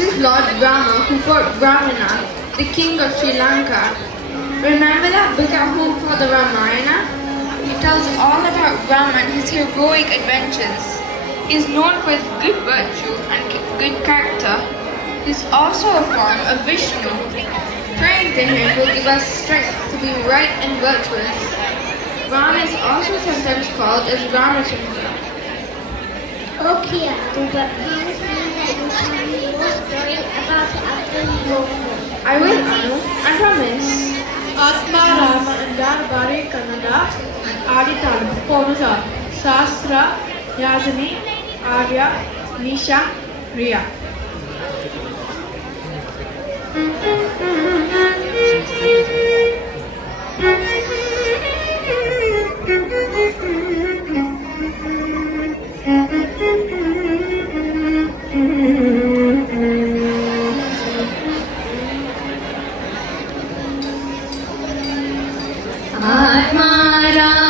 is Lord Rama who fought Ravana, the king of Sri Lanka. Remember that book at home called the Ramayana? It tells all about Rama and his heroic adventures. He is known for his good virtue and good character. He is also a form of Vishnu. Praying to him will give us strength to be right and virtuous. Rama is also sometimes called as Ramachandra. Okay, Abdul, but please mean that you tell me more story about after you go home. I will, Anu. I promise. Atma, Rama, and Bari Kannada and Aditana performers are Sastra, Yazani, Arya, Nisha, Riya. Atma, Rama.